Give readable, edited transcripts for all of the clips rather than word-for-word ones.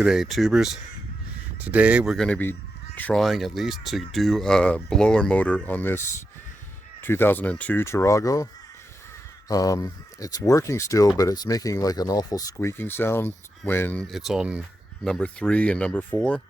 G'day tubers. Today we're going to be trying at least to do a blower motor on this 2002 Tarago. It's working still, but it's making like an awful squeaking sound when it's on number 3 and number 4.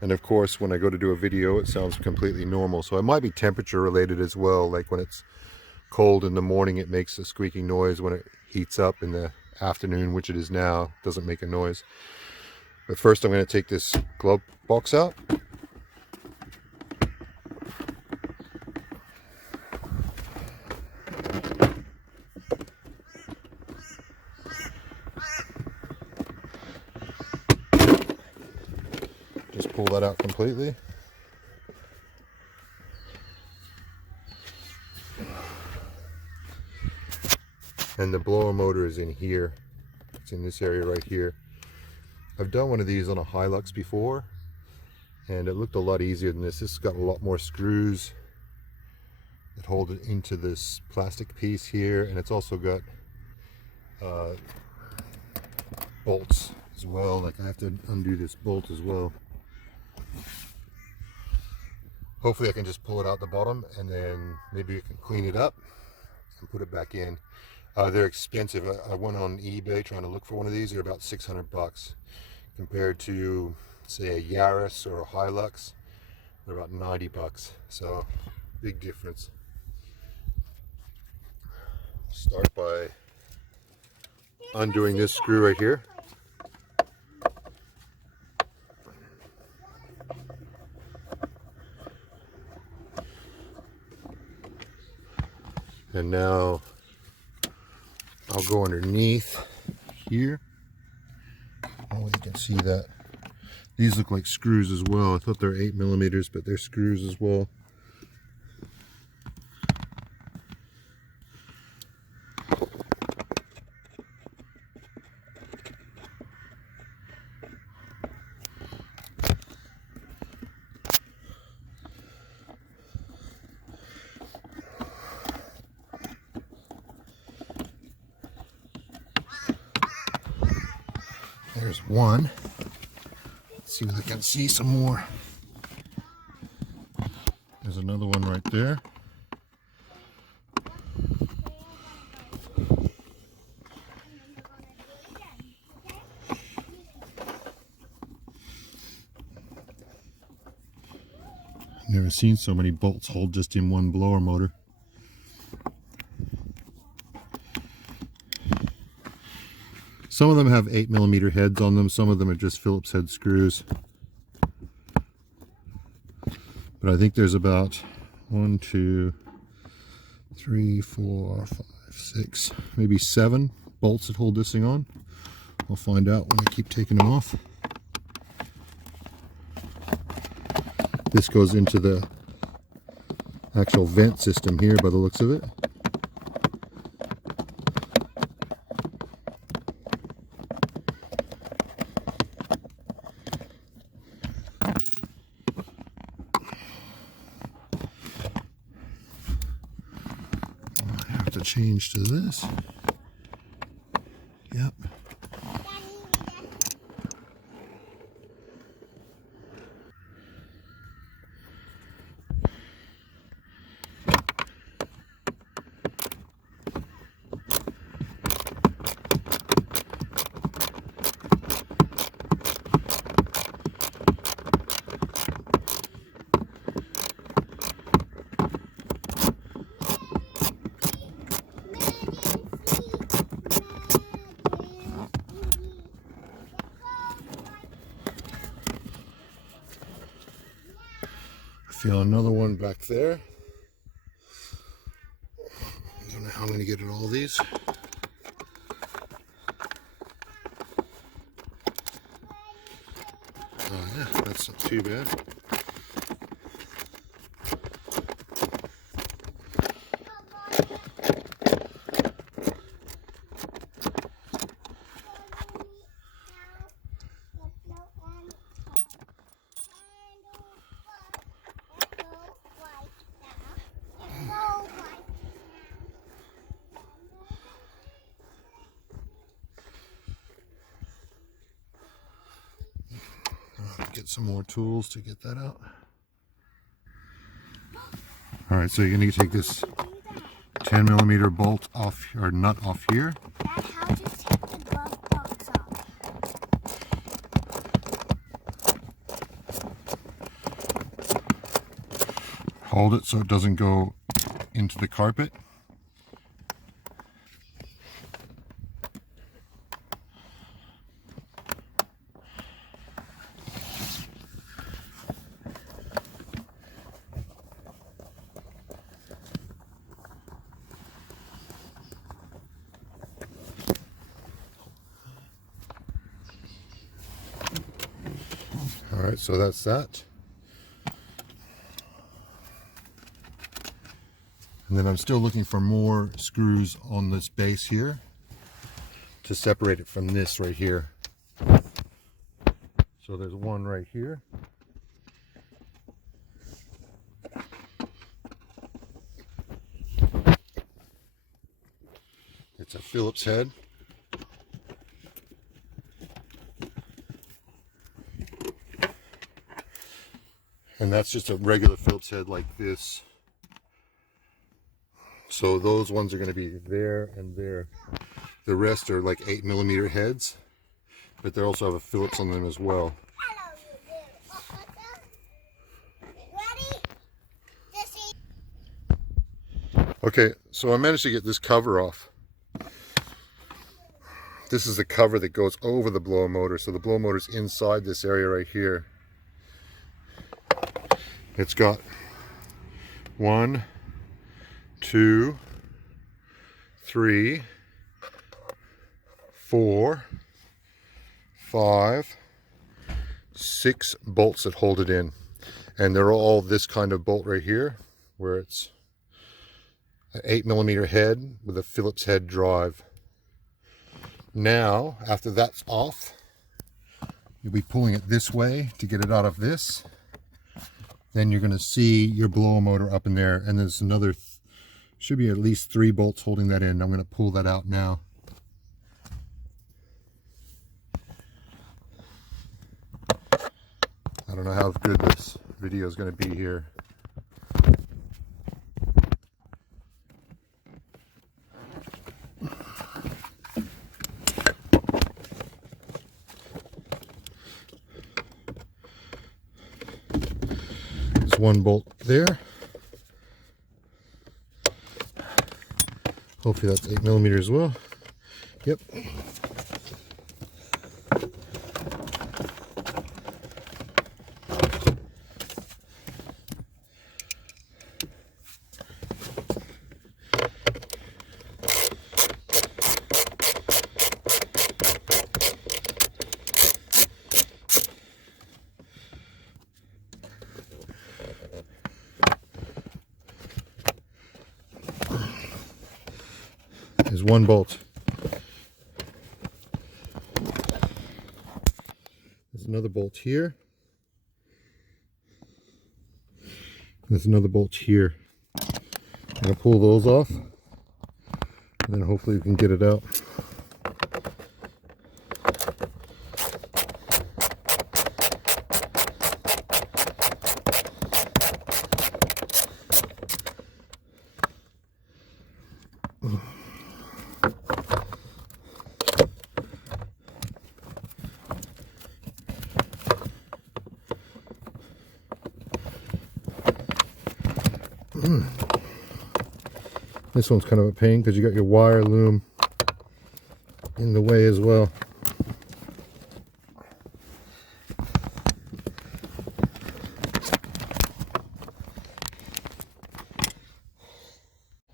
And of course when I go to do a video it sounds completely normal. So it might be temperature related as well, like when it's cold in the morning it makes a squeaking noise. When it heats up in the afternoon, which it is now, it doesn't make a noise. But first I'm going to take this glove box out. Just pull that out completely. And the blower motor is in here. It's in this area right here. I've done one of these on a Hilux before and it looked a lot easier than this. This has got a lot more screws that hold it into this plastic piece here, and it's also got bolts as well. Like I have to undo this bolt as well. Hopefully I can just pull it out the bottom and then maybe we can clean it up and put it back in. They're expensive. I went on eBay trying to look for one of these. They're about 600 bucks compared to say a Yaris or a Hilux. They're about 90 bucks. So big difference. Start by undoing this screw right here. And now I'll go underneath here. Oh, you can see that. These look like screws as well. I thought they're 8mm, but they're screws as well. There's one. Let's see if I can see some more. There's another one right there. Never seen so many bolts hold just in one blower motor. Some of them have 8mm heads on them, some of them are just Phillips head screws. But I think there's about 1, 2, 3, 4, 5, 6, maybe 7 bolts that hold this thing on. I'll find out when I keep taking them off. This goes into the actual vent system here by the looks of it. To change to this. Yep. Feel another one back there. I don't know how I'm going to get at all these. Oh yeah, that's not too bad. get some more tools to get that out. All right, so you're going to take this 10mm bolt off, or nut off here. Dad, how to take the glove box off? Hold it so it doesn't go into the carpet. All right, so that's that. And then I'm still looking for more screws on this base here to separate it from this right here. So there's one right here. It's a Phillips head. And that's just a regular Phillips head like this. So those ones are going to be there and there. The rest are like 8mm heads, but they also have a Phillips on them as well. Okay, so I managed to get this cover off. This is the cover that goes over the blower motor. So the blower motor's inside this area right here. It's got 1, 2, 3, 4, 5, 6 bolts that hold it in. And they're all this kind of bolt right here, where it's an 8mm head with a Phillips head drive. Now, after that's off, you'll be pulling it this way to get it out of this. Then you're going to see your blower motor up in there, and there's another, should be at least 3 bolts holding that in. I'm going to pull that out now. I don't know how good this video is going to be here. One bolt there. Hopefully that's 8mm as well. Yep. There's one bolt. There's another bolt here. There's another bolt here. I'm going to pull those off, and then hopefully we can get it out. This one's kind of a pain because you got your wire loom in the way as well.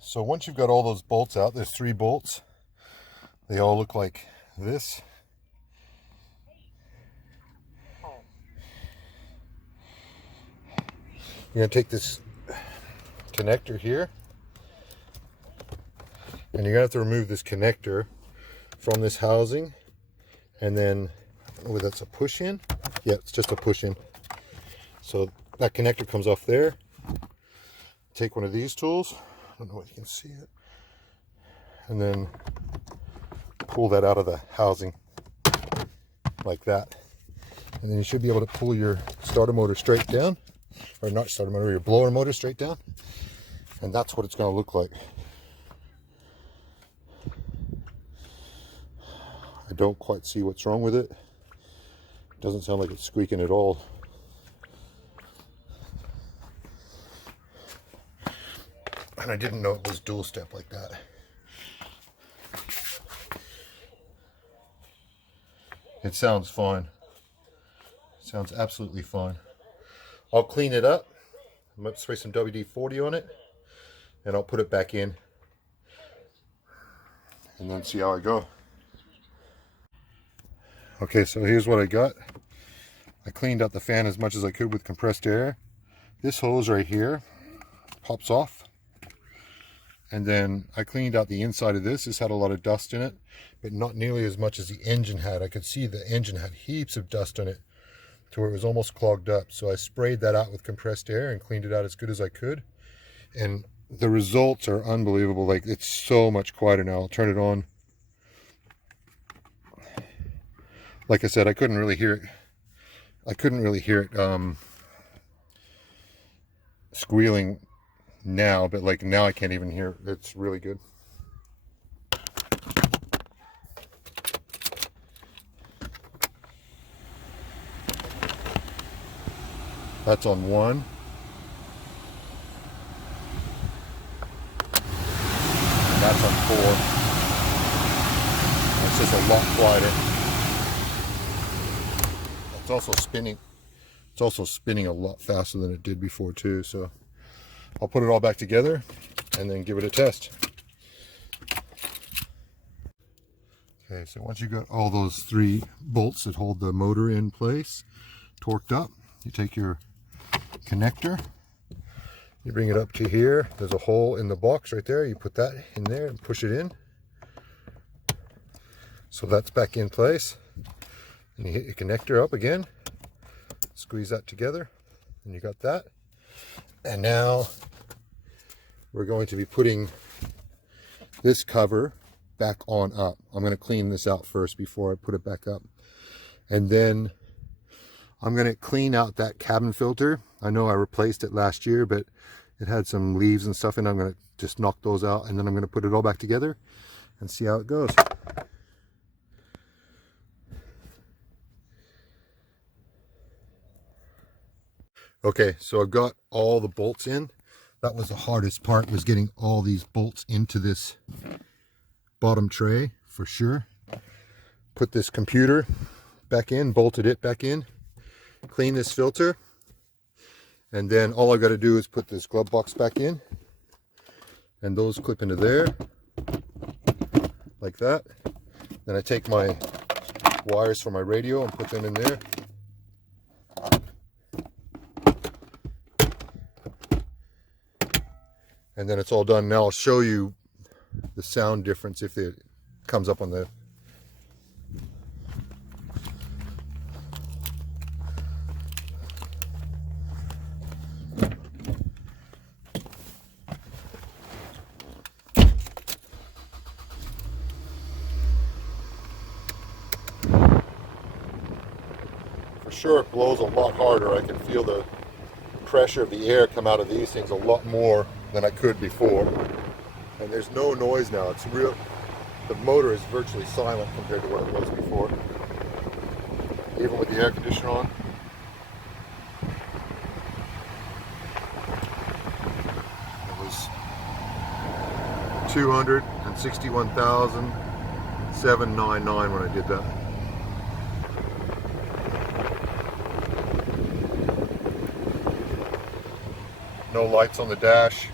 So once you've got all those bolts out, there's 3 bolts. They all look like this. You're going to take this connector here, and you're going to have to remove this connector from this housing, and then, oh, that's a push in? Yeah, it's just a push in. So that connector comes off there. Take one of these tools, I don't know if you can see it, and then pull that out of the housing like that. And then you should be able to pull your starter motor straight down, or not starter motor, your blower motor straight down. And that's what it's going to look like. I don't quite see what's wrong with it. Doesn't sound like it's squeaking at all. And I didn't know it was dual step like that. It sounds fine. It sounds absolutely fine. I'll clean it up. I might spray some WD-40 on it, and I'll put it back in, and then see how I go. Okay, so here's what I got. I cleaned out the fan as much as I could with compressed air. This hose right here pops off. And then I cleaned out the inside of this. This had a lot of dust in it, but not nearly as much as the engine had. I could see the engine had heaps of dust in it to where it was almost clogged up. So I sprayed that out with compressed air and cleaned it out as good as I could. And the results are unbelievable. Like, it's so much quieter now. I'll turn it on. Like I said, I couldn't really hear it squealing now, but like now I can't even hear it. It's really good. That's on 1. And that's on 4. It's just a lot quieter. It's also spinning. It's also spinning a lot faster than it did before too. So I'll put it all back together and then give it a test. Okay, so once you got all those 3 bolts that hold the motor in place torqued up, you take your connector, you bring it up to here. There's a hole in the box right there. You put that in there and push it in. So that's back in place. And you hit your connector up again, squeeze that together, and you got that. And now we're going to be putting this cover back on up. I'm going to clean this out first before I put it back up. And then I'm going to clean out that cabin filter. I know I replaced it last year, but it had some leaves and stuff in it. I'm going to just knock those out, and then I'm going to put it all back together and see how it goes. Okay, so I've got all the bolts in. That was the hardest part, was getting all these bolts into this bottom tray for sure. Put this computer back in, bolted it back in, clean this filter, and then all I got to do is put this glove box back in, and those clip into there like that. Then I take my wires for my radio and put them in there. And then it's all done. Now I'll show you the sound difference if it comes up on the... For sure it blows a lot harder. I can feel the pressure of the air come out of these things a lot more than I could before. And there's no noise now. It's real. The motor is virtually silent compared to what it was before. Even with the air conditioner on. It was 261,799 when I did that. No lights on the dash.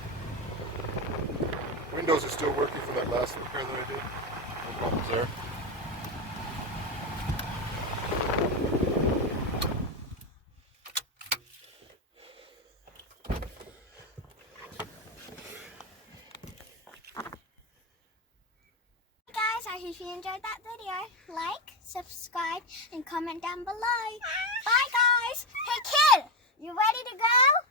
Windows are still working from that last repair that I did. No problems there. Guys, I hope you enjoyed that video. Like, subscribe, and comment down below. Bye guys. Hey kid, you ready to go?